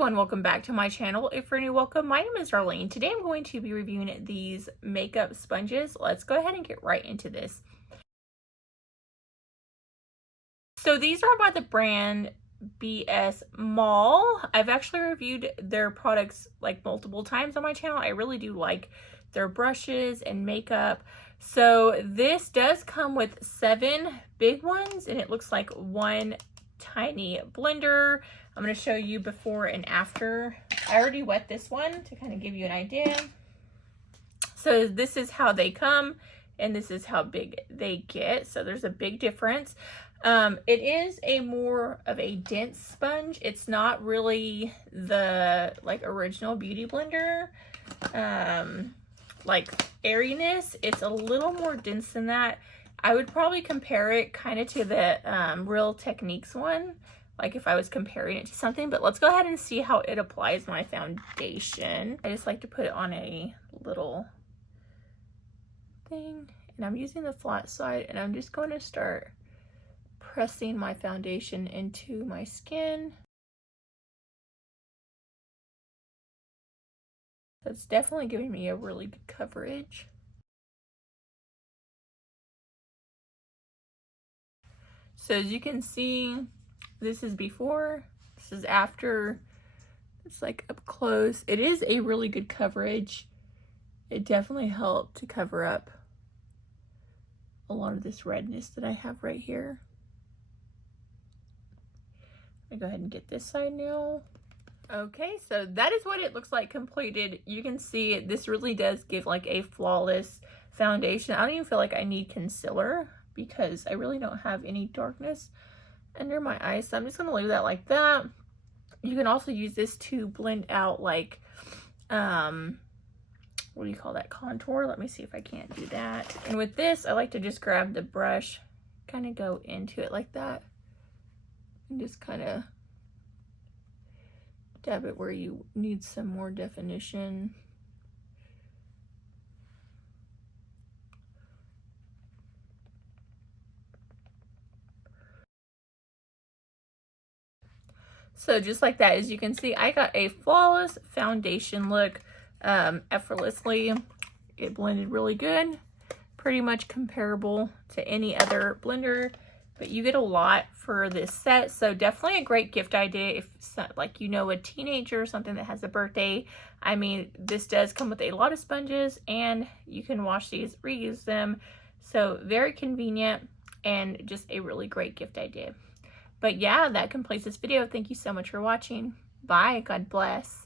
everyone, welcome back to my channel. If you're new, welcome. My name is Darlene. Today I'm going to be reviewing these makeup sponges. Let's go ahead and get right into this. So these are by the brand BS Mall. I've actually reviewed their products like multiple times on my channel. I really do like their brushes and makeup. So this does come with 7 big ones, and it looks like one tiny blender. I'm going to show you before and after. I already wet this one to kind of give you an idea. So this is how they come, and this is how big they get. So there's a big difference. It is a more of a dense sponge. It's not really the like original Beauty Blender like airiness. It's a little more dense than that. I would probably compare it kind of to the Real Techniques one, like if I was comparing it to something. But let's go ahead and see how it applies my foundation. I just like to put it on a little thing, and I'm using the flat side, and I'm just going to start pressing my foundation into my skin. That's definitely giving me a really good coverage. So as you can see, this is before, this is after. It's like up close. It is a really good coverage. It definitely helped to cover up a lot of this redness that I have right here. Let me go ahead and get this side now. Okay, so that is what it looks like completed. You can see this really does give like a flawless foundation. I don't even feel like I need concealer because I really don't have any darkness under my eyes. So I'm just gonna leave that like that. You can also use this to blend out like, what do you call that, contour? Let me see if I can't do that. And with this, I like to just grab the brush, kind of go into it like that, and just kind of dab it where you need some more definition. So just like that, as you can see, I got a flawless foundation look effortlessly. It blended really good, pretty much comparable to any other blender, but you get a lot for this set. So definitely a great gift idea if like, you know, a teenager or something that has a birthday. I mean, this does come with a lot of sponges, and you can wash these, reuse them. So very convenient and just a really great gift idea. But yeah, that completes this video. Thank you so much for watching. Bye. God bless.